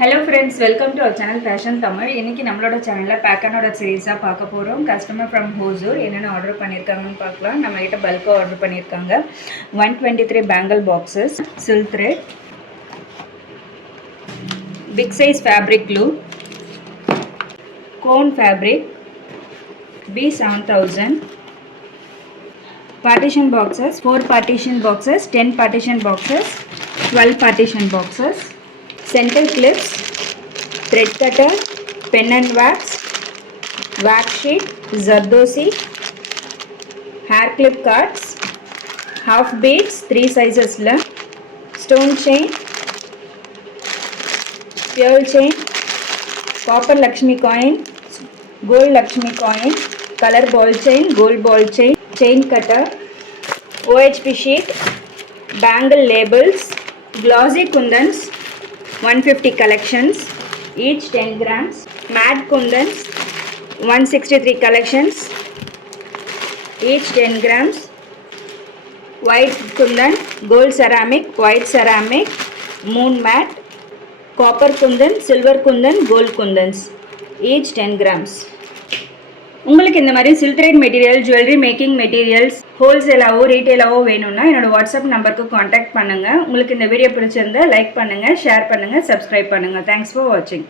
Hello friends, welcome to our channel fashion Tamil. இன்றைக்கி நம்மளோட சேனலில் பேக்கனோட சீரீஸாக பார்க்க போகிறோம். கஸ்டமர் ஃப்ரம் ஹோசூர் என்னென்ன ஆர்டர் பண்ணியிருக்காங்கன்னு பார்க்கலாம். நம்மகிட்ட பல்காக ஆர்டர் பண்ணியிருக்காங்க. 123 bangle boxes, silk thread, big size fabric glue, cone fabric, B7000, partition boxes, 4 partition boxes, 10 partition boxes, 12 partition boxes, center clips, thread cutter, pen and wax sheet, zardosi, hair clip cards, half beads 3 sizes la, stone chain, pearl chain, copper Lakshmi coin, gold Lakshmi coin, color ball chain, gold ball chain, chain cutter, OHP sheet, bangle labels, glossy kundans 150 collections, each 10 grams, matte kundans 163 collections, each 10 grams, white kundan, gold ceramic, white ceramic, moon matte, copper kundan, silver kundan, gold kundans, each 10 grams. உங்களுக்கு இந்த மாதிரி silk thread material, jewellery making materials ஹோல்சேலாவோ ரீட்டெயிலாவோ வேணும்னா என்னோட WhatsApp நம்பருக்கு contact பண்ணுங்கள். உங்களுக்கு இந்த வீடியோ பிடிச்சிருந்தா லைக் பண்ணுங்கள், ஷேர் பண்ணுங்கள், சப்ஸ்கிரைப் பண்ணுங்கள். தேங்க்ஸ் ஃபார் வாட்சிங்.